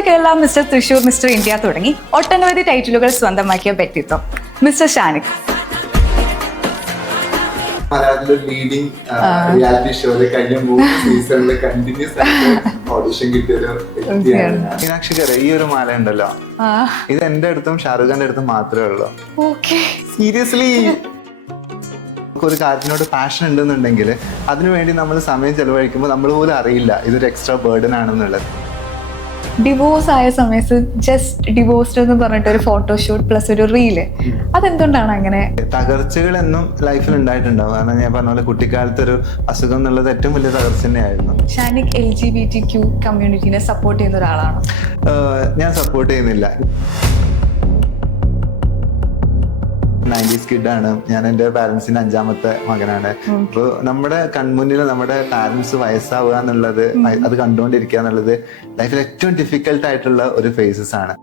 Mister Kerala, mister Thrissur, mister India തുടങ്ങി ഒട്ടനവധി ടൈറ്റിലുകൾ സ്വന്തമാക്കിയ വ്യക്തിത്വം മിസ്റ്റർ ഷാനിക്. മലയാളത്തിലെ ലീഡിംഗ് റിയാലിറ്റി ഷോയില് കഴിഞ്ഞ 3 സീസണില് കണ്ടിന്യൂസ് ആയിട്ട് ഓഡിഷൻ കിട്ടിയൊരു വ്യക്തിയാണ് ഞാൻ. മീനാക്ഷിക്കര ഈ ഒരു മാല ഉണ്ടല്ലോ, ഇത് എന്റെ അടുത്തും ഷാറുഖ് ഖാന്റെ അടുത്തും മാത്രമേ ഉള്ളൂ. സീരിയസ്ലി ഒരു കാര്യത്തിനോട് പാഷൻ ഉണ്ടെന്നുണ്ടെങ്കിൽ അതിനുവേണ്ടി നമ്മൾ സമയം ചെലവഴിക്കുമ്പോൾ നമ്മൾ പോലും അറിയില്ല ഇതൊരു എക്സ്ട്രാ ബേർഡൻ ആണെന്നുള്ളത്. ഡിവോഴ്സ് ആയ സമയത്ത് ജസ്റ്റ് ഡിവോഴ്സ്ഡ് എന്ന് പറഞ്ഞിട്ട് ഒരു ഫോട്ടോഷൂട്ട് പ്ലസ് ഒരു റീല്, അതെന്തുകൊണ്ടാണ് അങ്ങനെ? തകർച്ചകൾ എന്നും ലൈഫിൽ ഉണ്ടായിട്ടുണ്ടാവും. കാരണം ഞാൻ പറഞ്ഞ പോലെ കുട്ടിക്കാലത്ത് ഒരു അസുഖം എന്നുള്ളത് ഏറ്റവും വലിയ തകർച്ച തന്നെയായിരുന്നു. ഷാനിക് LGBTQ കമ്മ്യൂണിറ്റിനെ സപ്പോർട്ട് ചെയ്യുന്ന ഒരാളാണ്? ഞാൻ സപ്പോർട്ട് ചെയ്യുന്നില്ല. 90s കിഡാണ് ഞാൻ. എൻ്റെ പാരന്റ്സിന്റെ 5ാമത്തെ മകനാണ്. അപ്പോൾ നമ്മുടെ കൺമുന്നിൽ നമ്മുടെ പാരന്റ്സ് വയസ്സാവുക എന്നുള്ളത്, അത് കണ്ടുകൊണ്ടിരിക്കുക എന്നുള്ളത് ലൈഫിൽ ഏറ്റവും ഡിഫിക്കൽട്ട് ആയിട്ടുള്ള ഒരു ഫേസസ് ആണ്.